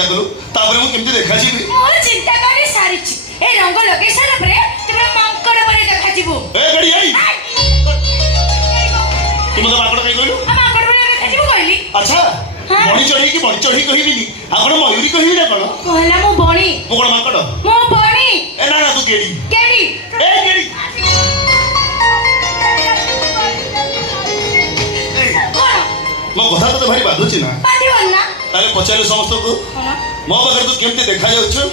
चिंता करू तापर मु केमती देखा जीवी मो चिंता करी सारिछि ए रंग लगे सारा परे तबे मांकड़ परे देखा जीवो ए गड़ी आई तुम तो माकड़ कहि कहलु हम मांकड़ परे देखा जीवो कहली अच्छा बणी चढ़ी की बणी चढ़ी कहबिनी आपण मयूरी कहबी ना कोन कहला मो बणी मु कोन माकड़ मो बणी ए ना ना तू केडी केडी ए केडी मो कथा तो भारी बाधुची ना बाधिबन ना ताले पचारे समस्त को मो पाखर तू केमती देखा जाउछु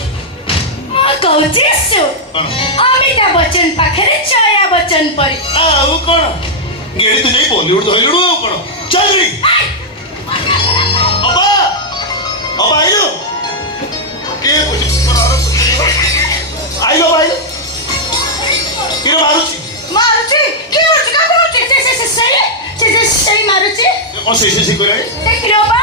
मो कहछि सु अमिताभ बच्चन पाखरे जया बच्चन परी आउ कोन गेडी तू नहीं बॉलीवुड धइलुडू आउ कोन चल रे अबा अबा आइलो के कुछ आइलो भाई किरो मारुची मारुची की होछि का होछि से मारुची कौन से करे देखिलो बा